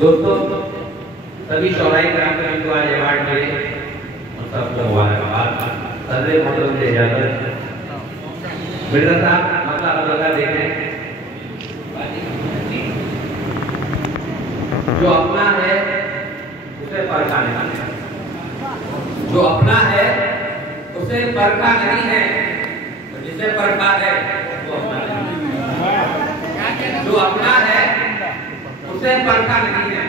दोस्तों सभी शौहराए कराम को इनको आज अवार्ड मिले और सबको मुबारकबाद। सदर मोहतरम से इजाजत। मिर्जा साहब मसला अब्दुल्ला देखें, जो अपना है उसे परखा नहीं है, जो अपना है उसे परखा नहीं है, तो जिसे परखा है वो अपना नहीं है। जो अपना है उसे परखा नहीं है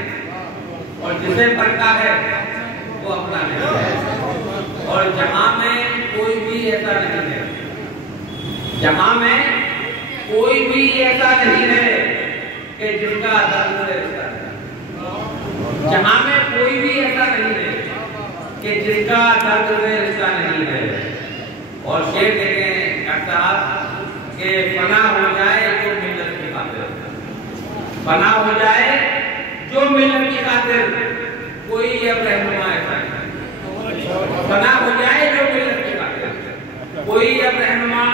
और जिसे परखा है वो अपना नहीं है। और जहां में कोई भी ऐसा नहीं है, जहां में कोई भी ऐसा नहीं है कि जिसका दर्द से रिश्ता नहीं, जहां में कोई भी ऐसा नहीं है कि जिसका दर्द से रिश्ता नहीं है। और शेर देखें डॉक्टर साहब के फना हो जाए जो मिल्लत की खातिर, फना हो जाए जो मिल्लत की खातिर, कोई अब रहनुमा ऐसा नहीं। फना हो जाए जो मिल्लत की खातिर, कोई अब रहनुमा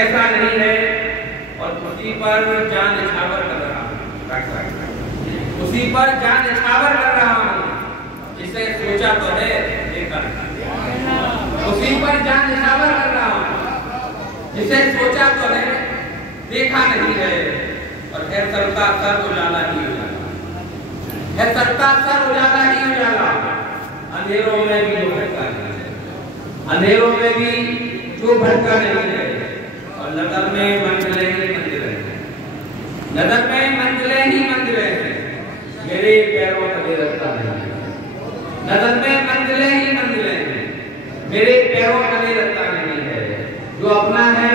ऐसा नहीं है। और उसी पर जान निछावर कर रहा हूँ, उसी पर जान निछावर कर रहा हूँ, जिसे सोचा तो है देखा, उसी पर जान निछावर कर रहा हूँ, जिसे सोचा तो है देखा नहीं है। और है सरता सर उजाला ही उजाला, है सरता सर उजाला ही उजाला। अंधेरों में भी जो भटका नहीं है, अंधेरों में भी जो भटका नहीं है। और नजर में मंजिलें ही मंजिलें हैं, नजर में मंजिलें ही मंजिलें हैं, मेरे पैरों तले रास्ता नहीं है। नजर में मंजिलें ही मंजिलें हैं, मेरे पैरों तले रास्ता नहीं है। जो अपना है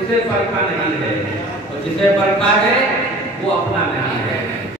उसे परखा नहीं है और जिसे परखा है वो अपना नहीं है।